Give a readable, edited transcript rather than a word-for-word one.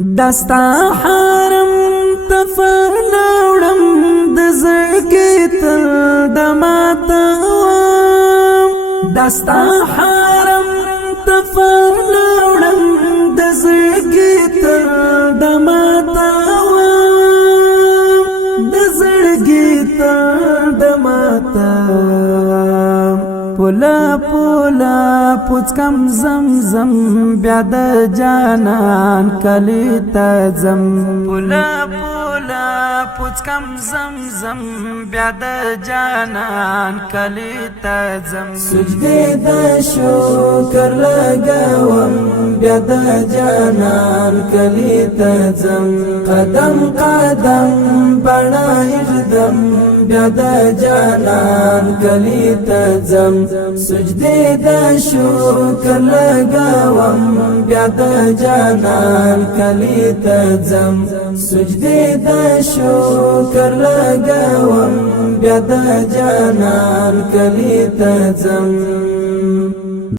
دستا حرم تفرنوړم د زړګي تل د ماتوم دستا حرم تفرنوړم د زړګي تل د ماتوم د زړګي تل د ماتوم پولا پولا پوچکم زمزم بیا د جانان کلی تزم پولا پولا پوچکم زمزم بیا د جانان کلی تزم سجدے د شکر لګوم بیا د جانان کلی تزم قدم قدم بنا اقدم بیا د جانان کلی تزم سجدے د شکر لګوم بیا د جانان کلی تزم سجدے د شکر لګوم بیا د جانان کلی تزم